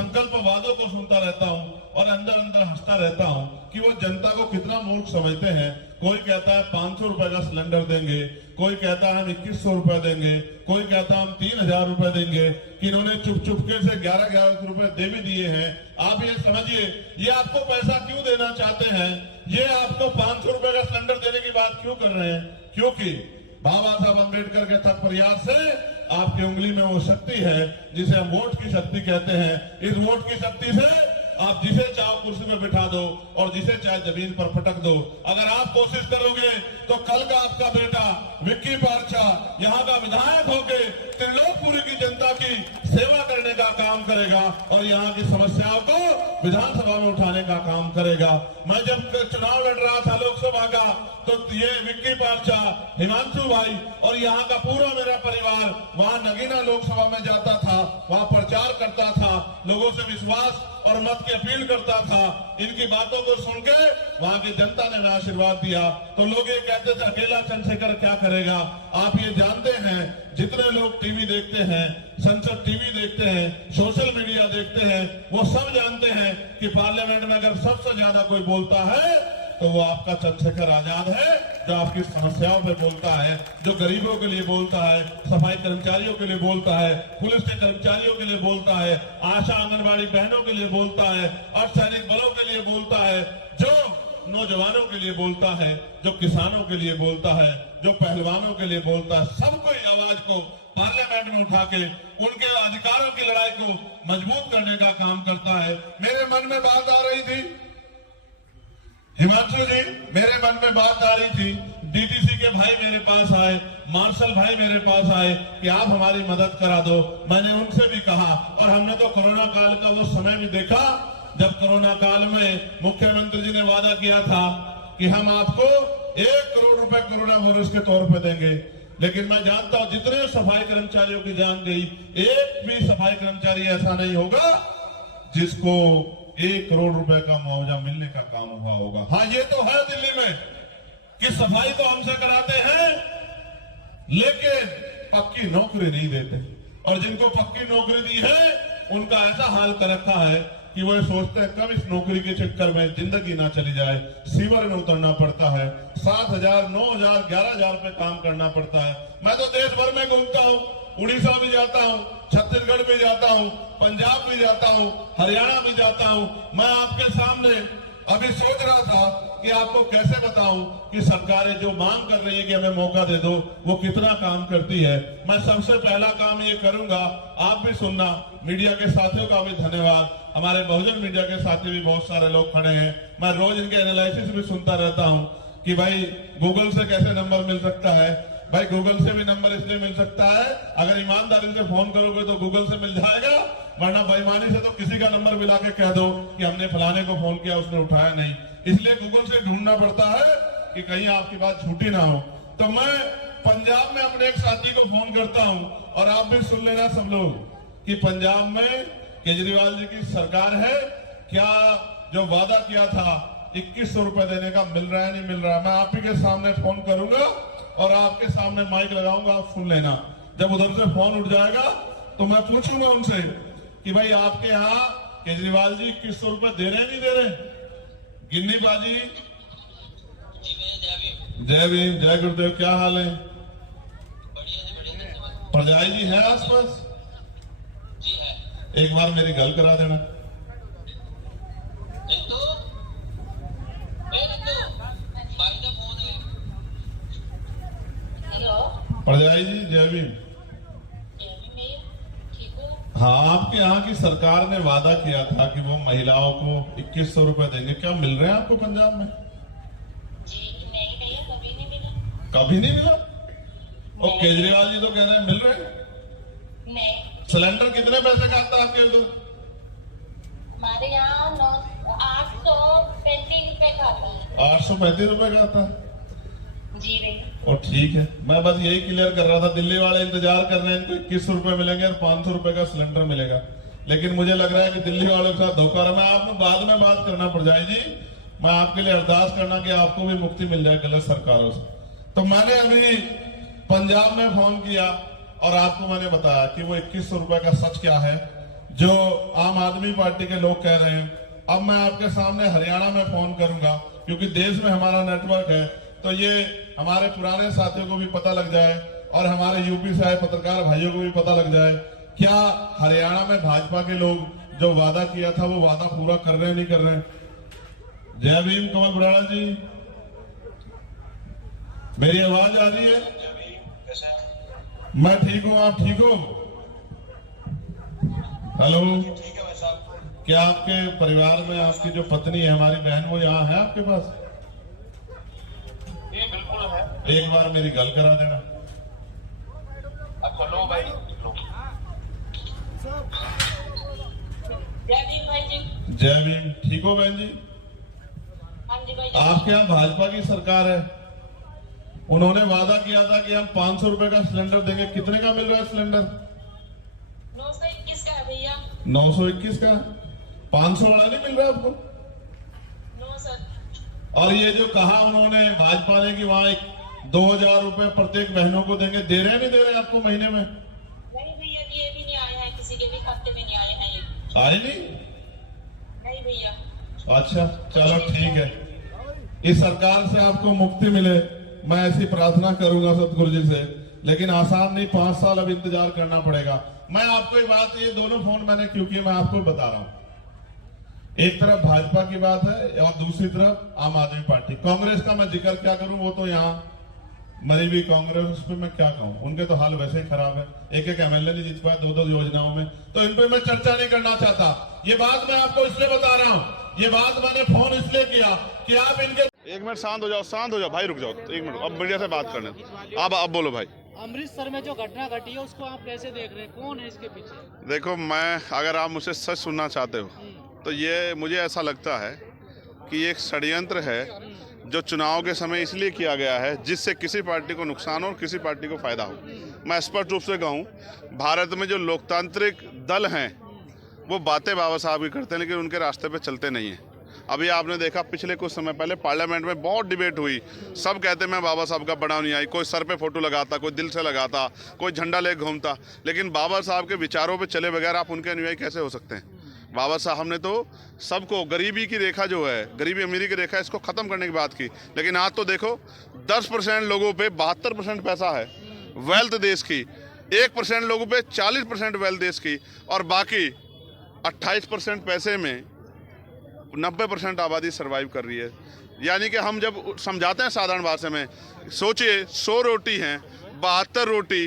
संकल्प वादों को सुनता रहता हूँ और अंदर अंदर हंसता रहता हूँ कि वो जनता को कितना मूर्ख समझते हैं। कोई कहता है 500 रुपए का सिलेंडर देंगे, कोई कहता है हम 2100 रुपए देंगे, कोई कहता है हम 3000 रुपए देंगे, कि इन्होंने चुप चुपके से 11 रुपए दे भी दिए हैं। आप ये समझिए, ये आपको पैसा क्यों देना चाहते हैं, ये आपको 500 रुपए का सिलेंडर देने की बात क्यों कर रहे हैं? क्योंकि बाबा साहब अम्बेडकर के थक प्रयास से आपकी उंगली में वो शक्ति है जिसे हम वोट की शक्ति कहते हैं। इस वोट की शक्ति से आप जिसे चाहो कुर्सी में बिठा दो और जिसे चाहे जमीन पर फटक दो। अगर आप कोशिश करोगे तो कल का आपका बेटा विक्की पारछा यहाँ का विधायक होके त्रिलोकपुरी की जनता की सेवा करने का काम करेगा और यहाँ की समस्याओं को विधानसभा में उठाने का काम करेगा। मैं जब चुनाव लड़ रहा था लोकसभा का, तो ये विक्की पारछा, हिमांशु भाई और यहाँ का पूरा मेरा परिवार वहाँ नगीना लोकसभा में जाता था, वहाँ प्रचार करता था, लोगों से विश्वास और मत की अपील करता था। इनकी बातों को सुन के वहाँ की जनता ने हमें आशीर्वाद दिया। तो लोग ये कहते थे अकेला चंद्रशेखर क्या करेगा। आप ये जानते हैं, जितने लोग टीवी देखते हैं, संसद टीवी देखते हैं, सोशल मीडिया देखते हैं, वो सब जानते हैं कि पार्लियामेंट में अगर सबसे ज्यादा कोई बोलता है तो वो आपका चंद्रशेखर आजाद है, जो आपकी समस्याओं पे बोलता है, जो गरीबों के लिए बोलता है, सफाई कर्मचारियों के लिए बोलता है, पुलिस के कर्मचारियों के लिए बोलता है, आशा आंगनबाड़ी बहनों के लिए बोलता है, अर्धसैनिक बलों के लिए बोलता है, जो नौजवानों के लिए बोलता है, जो किसानों के लिए बोलता है, जो पहलवानों के लिए बोलता है। सबको आवाज को पार्लियामेंट में उठा के उनके अधिकारों की लड़ाई को मजबूत करने का काम करता है। मेरे मन में बात आ रही थी हिमांशु जी, मेरे मन में बात आ रही थी, डीटीसी के भाई मेरे पास आए, मार्शल भाई मेरे पास आए कि आप हमारी मदद करा दो। मैंने उनसे भी कहा, और हमने तो कोरोना काल का वो समय भी देखा जब कोरोना काल में मुख्यमंत्री जी ने वादा किया था कि हम आपको 1 करोड़ रुपए कोरोना बोनस के तौर पर देंगे। लेकिन मैं जानता हूं जितने सफाई कर्मचारियों की जान गई, एक भी सफाई कर्मचारी ऐसा नहीं होगा जिसको 1 करोड़ रुपए का मुआवजा मिलने का काम हुआ होगा। हाँ, ये तो है दिल्ली में कि सफाई तो हमसे कराते हैं लेकिन पक्की नौकरी नहीं देते, और जिनको पक्की नौकरी दी है उनका ऐसा हाल कर रखा है कि वो सोचते हैं कब इस नौकरी के चक्कर में जिंदगी ना चली जाए। सीवर में उतरना पड़ता है, 7,000, 9,000, 11,000 पे काम करना पड़ता है। मैं तो देश भर में घूमता हूँ, उड़ीसा भी जाता हूँ, छत्तीसगढ़ भी जाता हूँ, पंजाब भी जाता हूँ, हरियाणा भी जाता हूँ। मैं आपके सामने अभी सोच रहा था कि आपको कैसे बताऊं कि सरकारें जो मांग कर रही है कि हमें मौका दे दो, वो कितना काम करती है। मैं सबसे पहला काम ये करूंगा, आप भी सुनना, मीडिया के साथियों का भी धन्यवाद, हमारे बहुजन मीडिया के साथी भी बहुत सारे लोग खड़े हैं। मैं रोज इनके एनालिसिस भी सुनता रहता हूं कि भाई गूगल से कैसे नंबर मिल सकता है। भाई गूगल से भी नंबर इसलिए मिल सकता है, अगर ईमानदारी से फोन करोगे तो गूगल से मिल जाएगा, वरना बेईमानी से तो किसी का नंबर मिला के कह दो कि हमने फलाने को फोन किया, उसने उठाया नहीं। इसलिए गूगल से ढूंढना पड़ता है कि कहीं आपकी बात झूठी ना हो। तो मैं पंजाब में अपने एक साथी को फोन करता हूं, और आप भी सुन लेना सब लोग, कि पंजाब में केजरीवाल जी की सरकार है, क्या जो वादा किया था 2100 रुपए देने का मिल रहा है नहीं मिल रहा है। मैं आप ही के सामने फोन करूंगा और आपके सामने माइक लगाऊंगा, आप सुन लेना। जब उधर से फोन उठ जाएगा तो मैं पूछूंगा उनसे कि भाई आपके यहाँ केजरीवाल जी 2100 रुपए दे रहे नहीं दे रहे। गिन्नी बाजी, जय भीम, जय गुरुदेव, क्या हाल है? प्रजाई जी है आसपास? एक बार मेरी गल करा देना। प्रजाई जी, जय भीम। हाँ, आपके यहाँ की सरकार ने वादा किया था कि वो महिलाओं को 2100 रुपए देंगे, क्या मिल रहे हैं आपको पंजाब में? जी नहीं भैया, कभी नहीं मिला। कभी नहीं मिला? और केजरीवाल जी तो कह रहे हैं मिल रहे हैं। नहीं। सिलेंडर कितने पैसे का आता है आपके इधर? हमारे यहाँ 835 रुपए का आता है। 835 रुपए का आता है? जी भैया। और ठीक है, मैं बस यही क्लियर कर रहा था। दिल्ली वाले इंतजार कर रहे हैं इनको 2100 रुपए मिलेंगे और 500 रुपए का सिलेंडर मिलेगा, लेकिन मुझे लग रहा है कि दिल्ली वालों के साथ धोखा रहा। मैं आपको बाद में बात करना पड़ जाए जी, मैं आपके लिए अरदास करना कि आपको भी मुक्ति मिल जाए गलत सरकारों से। तो मैंने अभी पंजाब में फोन किया और आपको मैंने बताया कि वो 2100 रुपए का सच क्या है। जो आम आदमी पार्टी के लोग कह रहे हैं। अब मैं आपके सामने हरियाणा में फोन करूंगा, क्योंकि देश में हमारा नेटवर्क है, तो ये हमारे पुराने साथियों को भी पता लग जाए और हमारे यूपी से आए पत्रकार भाइयों को भी पता लग जाए, क्या हरियाणा में भाजपा के लोग जो वादा किया था वो वादा पूरा कर रहे हैं नहीं कर रहे हैं। जय भीम कमल बराड़ा जी, मेरी आवाज आ रही है? मैं ठीक हूँ, आप ठीक हो? हेलो, क्या आपके परिवार में आपकी जो पत्नी है, हमारी बहन, वो यहाँ है आपके पास? ये बिल्कुल है। एक बार मेरी गल करा देना। अच्छा लो भाई लो। जय भीम भाई जी। जय भीम, ठीक हो बहन जी? हाँ जी भाई। आपके यहाँ भाजपा की सरकार है, उन्होंने वादा किया था कि हम 500 रुपए का सिलेंडर देंगे। कितने का मिल रहा है सिलेंडर? 921 का है भैया। 921 का। 500 वाला नहीं मिल रहा आपको? No sir. और ये जो कहा उन्होंने भाजपा ने कि वहां 2000 रुपए प्रत्येक बहनों को देंगे, दे रहे हैं नहीं दे रहे हैं आपको महीने में? नहीं भैया, ये भी नहीं आए हैं, किसी के भी खाते में नहीं आए हैं ये। आए नहीं? नहीं भैया। अच्छा चलो ठीक है, इस सरकार से आपको मुक्ति मिले, मैं ऐसी प्रार्थना करूंगा सतगुरु जी से। लेकिन आसान नहीं, 5 साल अब इंतजार करना पड़ेगा। मैं आपको एक बात, ये दोनों फोन मैंने क्यों किए मैं आपको बता रहा हूं। एक तरफ भाजपा की बात है और दूसरी तरफ आम आदमी पार्टी। कांग्रेस का मैं जिक्र क्या करूं, वो तो यहाँ मरी हुई कांग्रेस पे मैं क्या कहूं, उनके तो हाल वैसे ही खराब है। एक एक एमएलए नहीं जीत पाया 2-2 योजनाओं में, तो इन पे मैं चर्चा नहीं करना चाहता। ये बात मैं आपको इसलिए बता रहा हूं, ये बात मैंने फोन इसलिए किया कि आप इनके। एक मिनट शांत हो जाओ भाई, रुक जाओ एक मिनट, अब मीडिया से बात करने। अब बोलो भाई। अमृतसर में जो घटना घटी है उसको आप कैसे देख रहे हैं, कौन है इसके पीछे? देखो, मैं अगर आप मुझसे सच सुनना चाहते हो तो ये मुझे ऐसा लगता है कि एक षड्यंत्र है जो चुनाव के समय इसलिए किया गया है जिससे किसी पार्टी को नुकसान हो और किसी पार्टी को फायदा हो। मैं स्पष्ट रूप से कहूँ, भारत में जो लोकतांत्रिक दल हैं वो बातें बाबा साहब की करते हैं, लेकिन उनके रास्ते पे चलते नहीं हैं। अभी आपने देखा, पिछले कुछ समय पहले पार्लियामेंट में बहुत डिबेट हुई, सब कहते मैं बाबा साहब का बड़ा नहीं आई, कोई सर पे फोटो लगाता, कोई दिल से लगाता, कोई झंडा ले घूमता, लेकिन बाबा साहब के विचारों पे चले बगैर आप उनके अनुयायी कैसे हो सकते हैं? बाबा साहब ने तो सबको, गरीबी की रेखा जो है, गरीबी अमीरी की रेखा, इसको ख़त्म करने की बात की। लेकिन आज तो देखो, 10% लोगों पे 72% पैसा है वेल्थ देश की, 1% लोगों पे 40% वेल्थ देश की, और बाकी 28% पैसे में 90% आबादी सर्वाइव कर रही है। यानी कि हम जब समझाते हैं साधारण भाषा में, सोचिए 100 रोटी हैं, 72 रोटी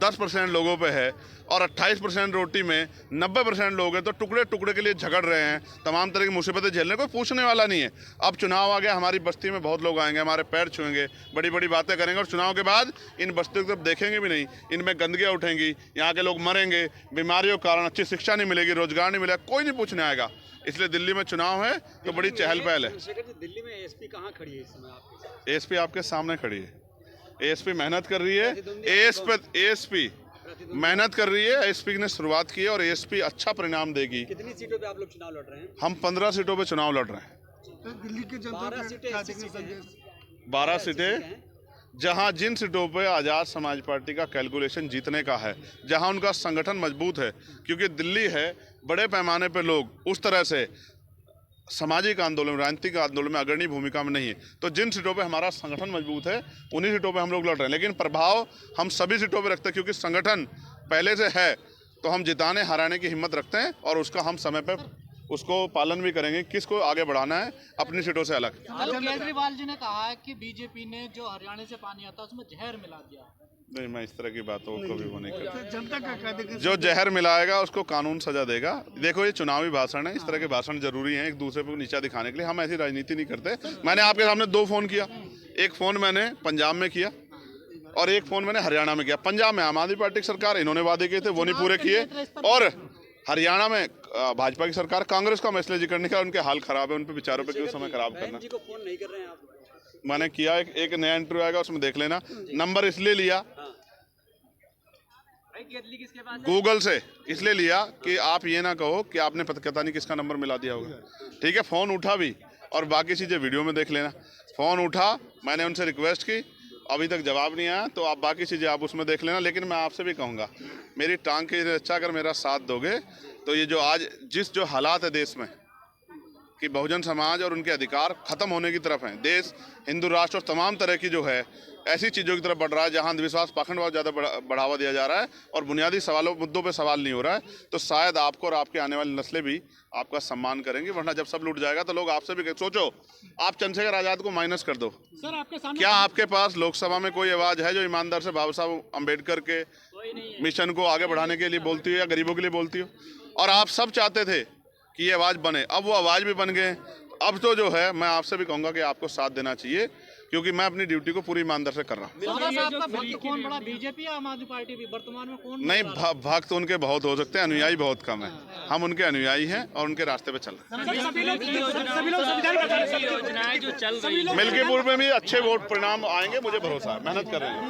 10% लोगों पे है और 28% रोटी में 90% लोग हैं, तो टुकड़े टुकड़े के लिए झगड़ रहे हैं, तमाम तरह की मुसीबतें झेलने, कोई पूछने वाला नहीं है। अब चुनाव आ गया, हमारी बस्ती में बहुत लोग आएंगे, हमारे पैर छुएंगे, बड़ी बड़ी बातें करेंगे, और चुनाव के बाद इन बस्तियों की तरफ देखेंगे भी नहीं, इनमें गंदगियाँ उठेंगी, यहाँ के लोग मरेंगे, बीमारियों के कारण अच्छी शिक्षा नहीं मिलेगी, रोजगार नहीं मिलेगा, कोई नहीं पूछने आएगा। इसलिए दिल्ली में चुनाव है तो बड़ी चहल पहल है। दिल्ली में एसपी कहाँ खड़ी है इस समय आपके? एएसपी आपके सामने खड़ी है, एएसपी मेहनत कर रही है, एएसपी मेहनत कर रही है, एएसपी ने शुरुआत की है और एएसपी अच्छा परिणाम देगी। कितनी सीटों पे आप लोग चुनाव लड़ रहे हैं? हम 15 सीटों पे चुनाव लड़ रहे हैं। तो दिल्ली के जनता 12 सीटें, जहां जिन सीटों पे आज़ाद समाज पार्टी का कैलकुलेशन जीतने का है, जहां उनका संगठन मजबूत है, क्योंकि दिल्ली है, बड़े पैमाने पे लोग उस तरह से सामाजिक आंदोलन, राजनीतिक आंदोलन में अग्रणी भूमिका में नहीं है, तो जिन सीटों पे हमारा संगठन मजबूत है उन्हीं सीटों पे हम लोग लड़ रहे हैं। लेकिन प्रभाव हम सभी सीटों पे रखते हैं, क्योंकि संगठन पहले से है, तो हम जिताने हराने की हिम्मत रखते हैं और उसका हम समय पे उसको पालन भी करेंगे, किसको आगे बढ़ाना है अपनी सीटों से अलग। केजरीवाल जी ने कहा है कि बीजेपी ने जो हरियाणा से पानी आता है उसमें जहर मिला दिया। नहीं, मैं इस तरह की बातों को भी वो नहीं करता। जनता का क्या देखें? जो जहर मिलाएगा उसको कानून सजा देगा। देखो, ये चुनावी भाषण है, इस तरह के भाषण जरूरी हैं एक दूसरे को नीचा दिखाने के लिए। हम ऐसी राजनीति नहीं करते। मैंने आपके सामने 2 फोन किया, एक फोन मैंने पंजाब में किया और एक फोन मैंने हरियाणा में किया। पंजाब में आम आदमी पार्टी की सरकार, इन्होंने वादे किए थे वो नहीं पूरे किए, और हरियाणा में भाजपा की सरकार, कांग्रेस का मसले जिक्र नहीं किया, उनके हाल खराब है, उन पे विचारों पे क्यों समय खराब करना। जी को फोन नहीं कर रहे हैं आप? मैंने किया, एक नया इंटरव्यू आएगा उसमें देख लेना। नंबर इसलिए लिया गूगल से, इसलिए लिया कि आप ये ना कहो कि आपने पता नहीं किसका नंबर मिला दिया होगा। ठीक है, फ़ोन उठा भी, और बाकी चीज़ें वीडियो में देख लेना। फ़ोन उठा, मैंने उनसे रिक्वेस्ट की, अभी तक जवाब नहीं आया, तो आप बाकी चीज़ें आप उसमें देख लेना। लेकिन मैं आपसे भी कहूँगा, मेरी टांग की रक्षा अगर मेरा साथ दोगे तो ये जो आज जो हालात है देश में कि बहुजन समाज और उनके अधिकार खत्म होने की तरफ हैं, देश हिंदू राष्ट्र और तमाम तरह की जो है ऐसी चीज़ों की तरफ बढ़ रहा है जहां अंधविश्वास पाखंडवाद ज़्यादा बढ़ावा दिया जा रहा है और बुनियादी मुद्दों पे सवाल नहीं हो रहा है, तो शायद आपको और आपके आने वाली नस्लें भी आपका सम्मान करेंगे। वरना जब सब लूट जाएगा तो लोग आपसे भी सोचो, आप चंद्रशेखर आज़ाद को माइनस कर दो, सर आपके सामने क्या आपके पास लोकसभा में कोई आवाज़ है जो ईमानदार से बाबा साहब अम्बेडकर के मिशन को आगे बढ़ाने के लिए बोलती हो या गरीबों के लिए बोलती हो? और आप सब चाहते थे कि ये आवाज़ बने, अब वो आवाज़ भी बन गए। अब तो जो है मैं आपसे भी कहूँगा कि आपको साथ देना चाहिए, क्योंकि मैं अपनी ड्यूटी को पूरी ईमानदार से कर रहा हूँ। आपका भक्त कौन बड़ा, बीजेपी या आम आदमी पार्टी भी वर्तमान में कौन? नहीं, भक्त उनके बहुत हो सकते हैं, अनुयायी बहुत कम है। हम उनके अनुयायी हैं और उनके रास्ते पे चल रहे हैं। मिल्कीपुर में भी अच्छे वोट परिणाम आएंगे, मुझे भरोसा है, मेहनत कर रहे हैं।